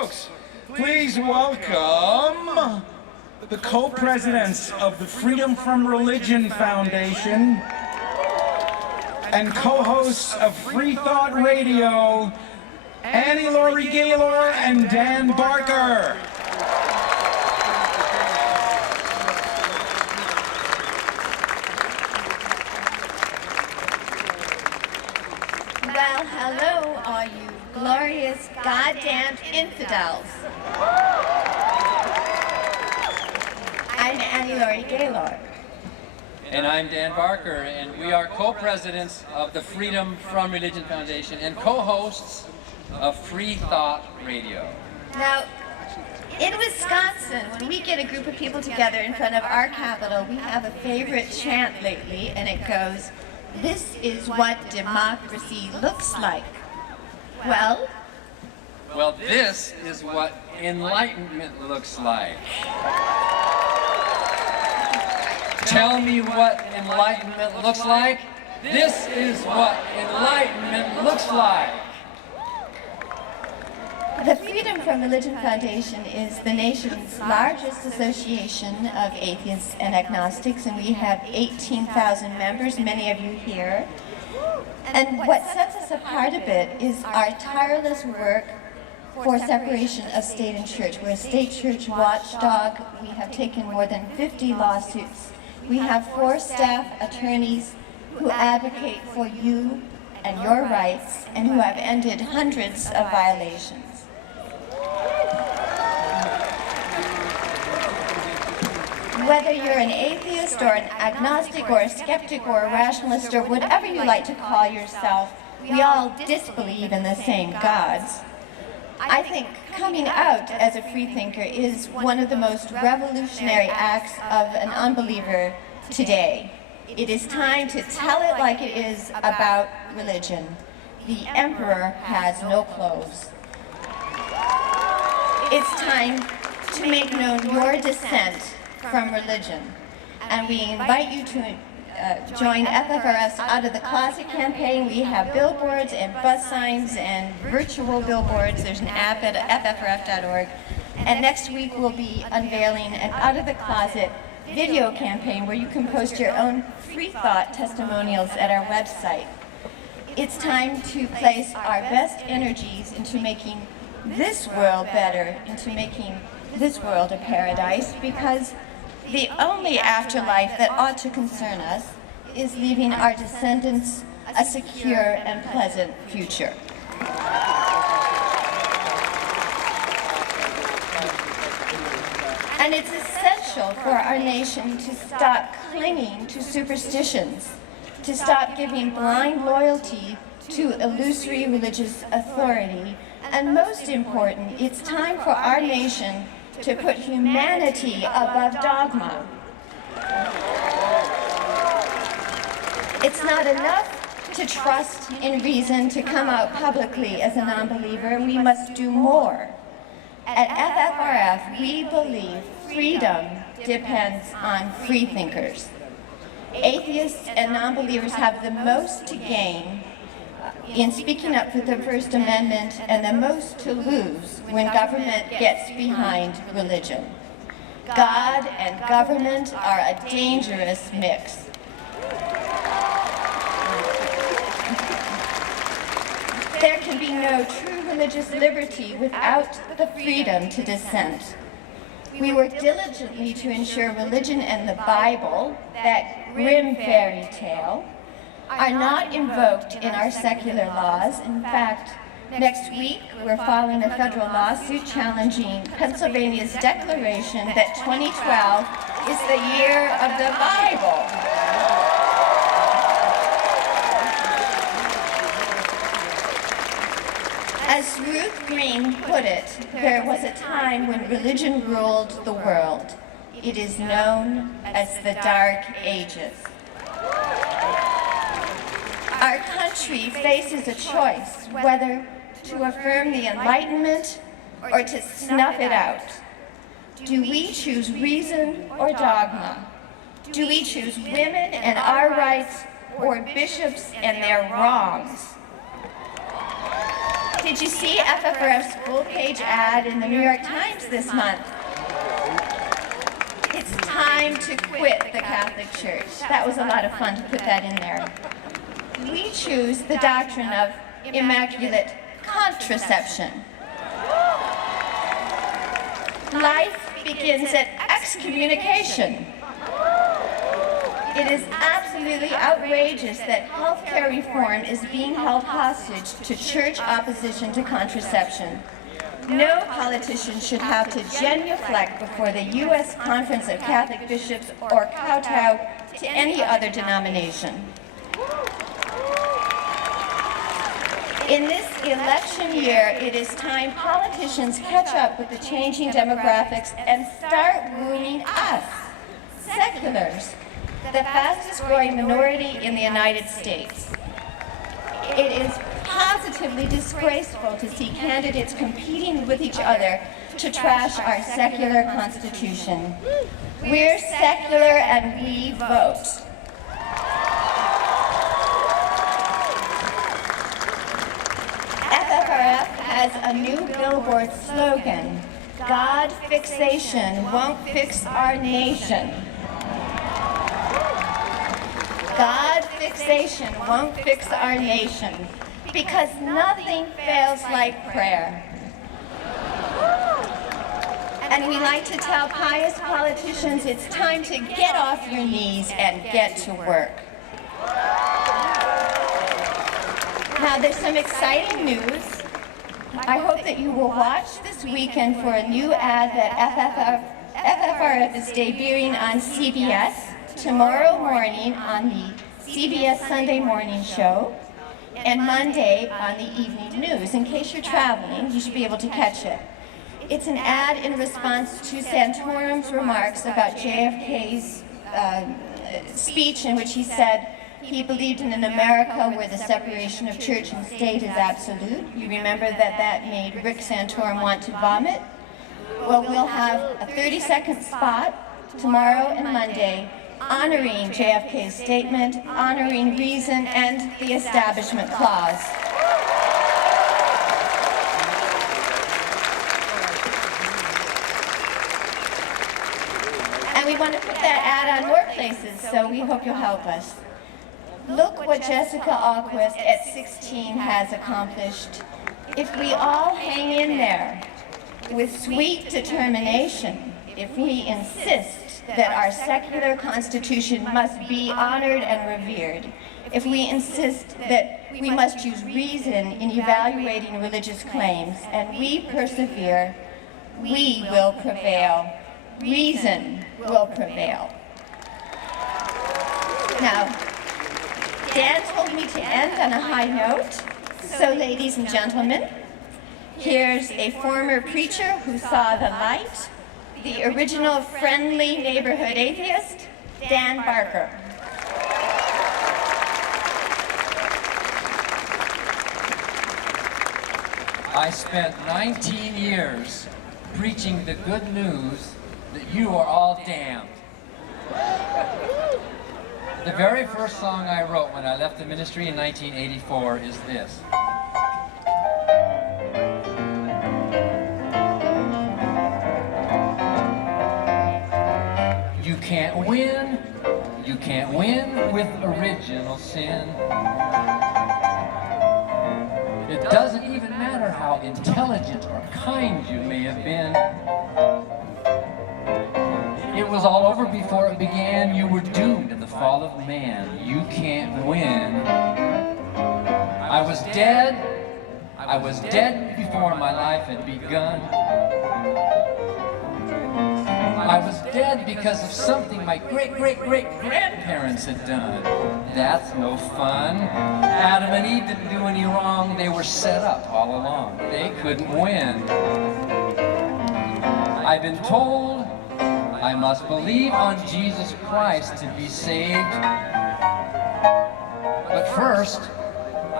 folks, please welcome the co-presidents of the Freedom from Religion Foundation and co-hosts of Free Thought Radio, Laurie Gaylor and Dan Barker. Well, hello, all you glorious goddamn infidels. I'm Laurie Gaylor. And I'm Dan Barker, and we are co-presidents of the Freedom from Religion Foundation and co-hosts of Free Thought Radio. Now, in Wisconsin, when we get a group of people together in front of our Capitol, we have a favorite chant lately, and it goes, "This is what democracy looks like." Well, this is what enlightenment looks like. Tell me what enlightenment looks like. This is what enlightenment looks like. the Freedom from Religion Foundation is the nation's largest association of atheists and agnostics, and we have 18,000 members, many of you here. And what sets us apart a bit is our tireless work for separation of state and church. We're a state church watchdog. We have taken more than 50 lawsuits. We have 4 staff attorneys who advocate for you and your rights and who have ended hundreds of violations. Whether you're an atheist or an agnostic or a skeptic or a rationalist or whatever you like to call yourself, we all disbelieve in the same gods. I think coming out as a freethinker is one of the most revolutionary acts of an unbeliever today. It is time to tell it like it is about religion. The emperor has no clothes. It's time to make known your dissent from religion. And we invite you to join FFRF's Out of the Closet campaign. We have billboards and bus signs and virtual billboards. There's an app at ffrf.org. And next week we'll be unveiling an Out of the Closet video campaign where you can post your own free thought testimonials at our website. It's time to place our best energies into making this world better, into making this world a paradise, because the only afterlife that ought to concern us is leaving our descendants a secure and pleasant future. And it's essential for our nation to stop clinging to superstitions, to stop giving blind loyalty to illusory religious authority, and most important, it's time for our nation to put humanity above dogma. It's not enough to trust in reason to come out publicly as a non-believer. We must do more. At FFRF, we believe freedom depends on freethinkers. Atheists and non-believers have the most to gain in speaking up for the First Amendment and the most to lose when government gets behind religion. God and government are a dangerous mix. There can be no true religious liberty without the freedom to dissent. We work diligently to ensure religion and the Bible, that grim fairy tale, are not invoked in our secular laws. In fact, next week we're filing a federal lawsuit challenging Pennsylvania's declaration that 2012 is the year of the Bible. As Ruth Green put it, there was a time when religion ruled the world. It is known as the Dark Ages. Our country faces a choice whether to affirm the Enlightenment or to snuff it out. Do we choose reason or dogma? Do we choose women and our rights or bishops and their wrongs? Did you see FFRF's full-page ad in the New York Times this month? It's time to quit the Catholic Church. That was a lot of fun to put that in there. We choose the doctrine of immaculate contraception. Life begins at excommunication. It is absolutely outrageous that healthcare reform is being held hostage to church opposition to contraception. No politician should have to genuflect before the U.S. Conference of Catholic Bishops or kowtow to any other denomination. In this election year, it is time politicians catch up with the changing demographics and start wooing us, seculars, the fastest growing minority in the United States. It is positively disgraceful to see candidates competing with each other to trash our secular constitution. We're secular and we vote. FFRF has a new billboard slogan: God fixation won't fix our nation. God fixation won't fix our nation, because nothing fails like prayer. And we like to tell pious politicians it's time to get off your knees and get to work. Now there's some exciting news. I hope that you will watch this weekend for a new ad that FFRF is debuting on CBS tomorrow morning on the CBS Sunday Morning Show, and Monday on the evening news. In case you're traveling, you should be able to catch it. It's an ad in response to Santorum's remarks about JFK's speech, in which he said he believed in an America where the separation of church and state is absolute. You remember that made Rick Santorum want to vomit? Well, we'll have a 30-second spot tomorrow and Monday honoring JFK's statement, honoring reason, and the Establishment Clause. And we want to put that ad on more places, so we hope you'll help us. Look what Jessica Alquist at 16 has accomplished. If we all hang in there with sweet determination, if we insist that our secular constitution must be honored and revered, if we insist that we must use reason in evaluating religious claims, and we persevere, we will prevail. Reason will prevail. Now, Dan told me to end on a high note, so ladies and gentlemen, here's a former preacher who saw the light, the original friendly neighborhood atheist, Dan Barker. I spent 19 years preaching the good news that you are all damned. The very first song I wrote when I left the ministry in 1984 is this. You can't win with original sin. It doesn't even matter how intelligent or kind you may have been. It was all over before it began. You were doomed in the fall of man. You can't win. I was dead before my life had begun. I was dead because of something my great-great-great-grandparents had done. That's no fun. Adam and Eve didn't do any wrong. They were set up all along. They couldn't win. I've been told I must believe on Jesus Christ to be saved. But first,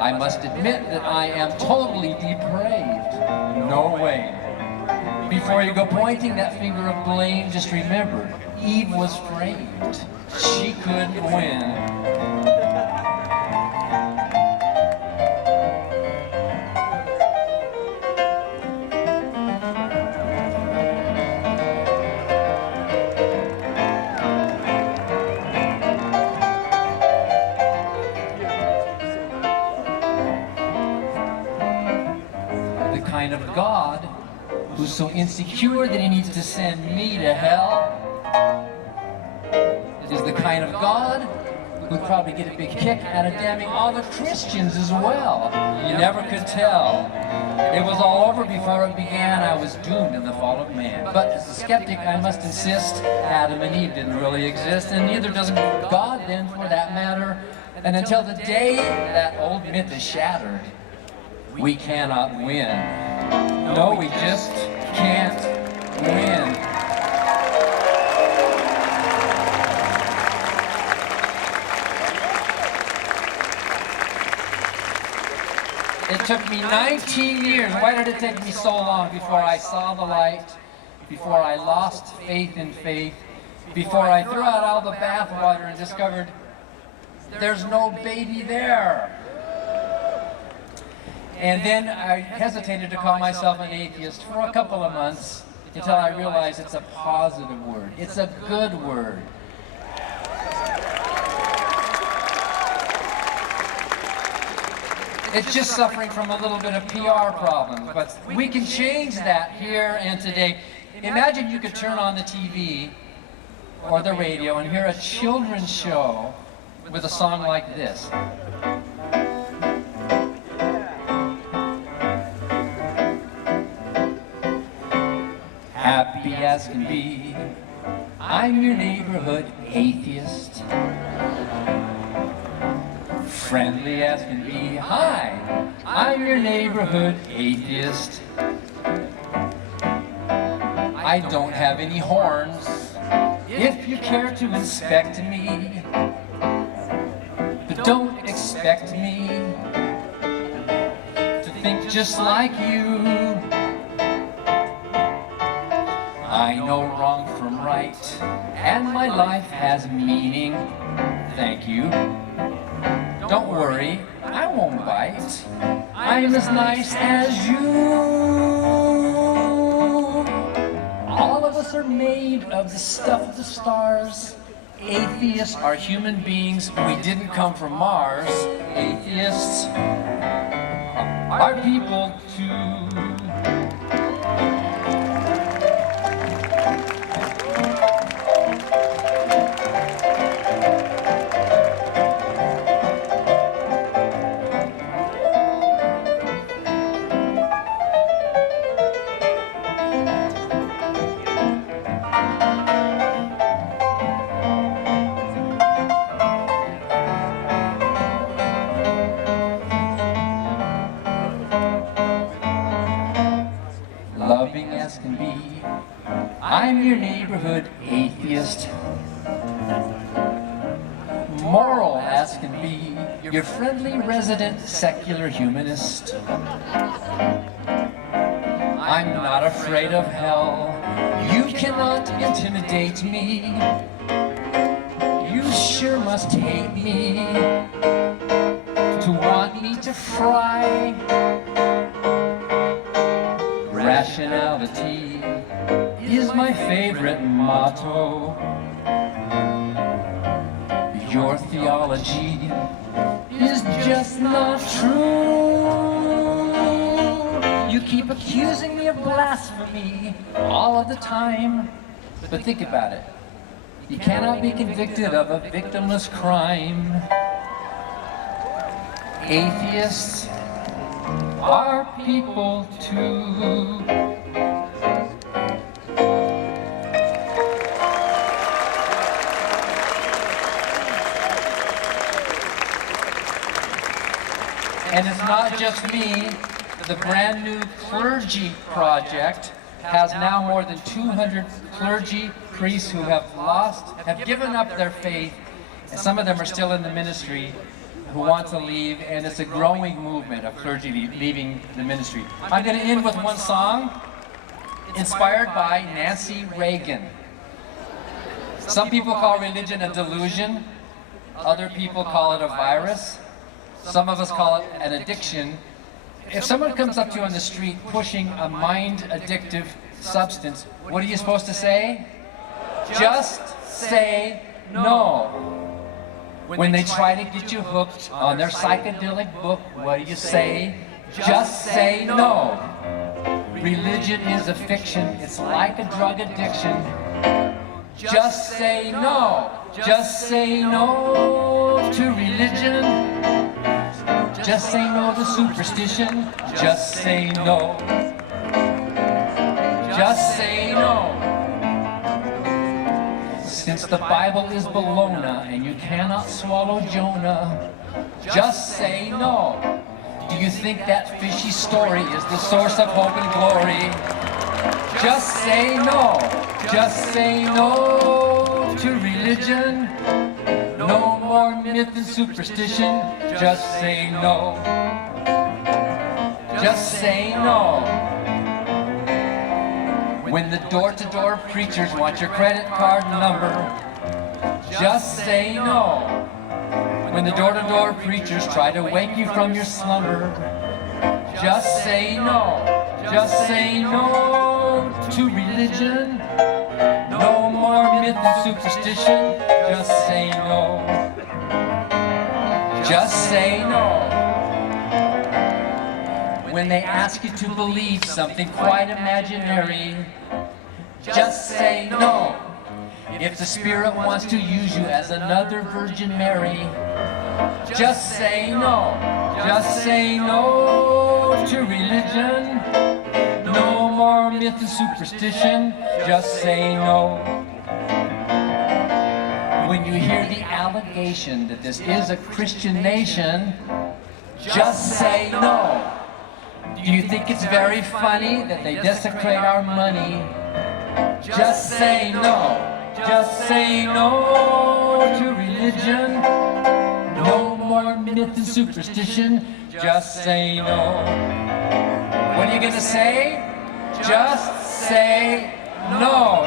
I must admit that I am totally depraved. No way. Before you go pointing that finger of blame, just remember, Eve was framed. She couldn't win. God who's so insecure that he needs to send me to hell is the kind of God who'd probably get a big kick out of damning all the Christians as well. You never could tell. It was all over before it began. I was doomed in the fall of man. But as a skeptic, I must insist Adam and Eve didn't really exist, and neither does God then, for that matter. And until the day that old myth is shattered, we cannot win. No, we just can't win. It took me 19 years. Why did it take me so long before I saw the light, before I lost faith in faith, before I threw out all the bathwater and discovered there's no baby there? And then I hesitated to call myself an atheist for a couple of months until I realized it's a positive word. It's a good word. It's just suffering from a little bit of PR problems, but we can change that here and today. Imagine you could turn on the TV or the radio and hear a children's show with a song like this. Happy as can be, I'm your neighborhood atheist. Friendly as can be, hi, I'm your neighborhood atheist. I don't have any horns, if you care to inspect me, but don't expect me to think just like you. I know wrong from right, and my life has meaning, thank you. Don't worry, I won't bite. I'm as nice as you. All of us are made of the stuff of the stars. Atheists are human beings. We didn't come from Mars. Atheists are people too. Loving as can be, I'm your neighborhood atheist. Moral as can be, your friendly resident secular humanist. I'm not afraid of hell, you cannot intimidate me. You sure must hate me to want me to fry. Rationality is my favorite motto. Your theology is just not true. You keep accusing me of blasphemy all of the time, but think about it. You cannot be convicted of a victimless crime. Atheists are people too. And it's not just me. The brand new clergy project has now more than 200 clergy priests who have given up their faith, and some of them are still in the ministry, who want to leave, and it's a growing movement of clergy leaving the ministry. I'm going to end with one song inspired by Nancy Reagan. Some people call religion a delusion, other people call it a virus, some of us call it an addiction. If someone comes up to you on the street pushing a mind-addictive substance, what are you supposed to say? Just say no. When they try to get you hooked on their psychedelic book, what do you say? Just say no. Religion is a fiction, it's like a drug addiction. Just say no, just say no to religion. Just say no to superstition, just say no. Just say no. Since the Bible is Bologna and you cannot swallow Jonah, just say no. Do you think that fishy story is the source of hope and glory? Just say no. Just say no to religion. No more myth and superstition. Just say no. Just say no. When the door-to-door preachers want your credit card number, just say no. When the door-to-door preachers try to wake you from your slumber, just say no. Just say no to religion. No more myth and superstition. Just say no. Just say no. When they ask you to believe something quite imaginary, just say no. If the Spirit wants to use you as another Virgin Mary, just say no. Just say no to religion. No more myth and superstition. Just say no. When you hear the allegation that this is a Christian nation, just say no. Do you think it's very funny that they desecrate our money? Just say no. Just say no to religion. No more myth and superstition. Just say no. What are you going to say? Just say no.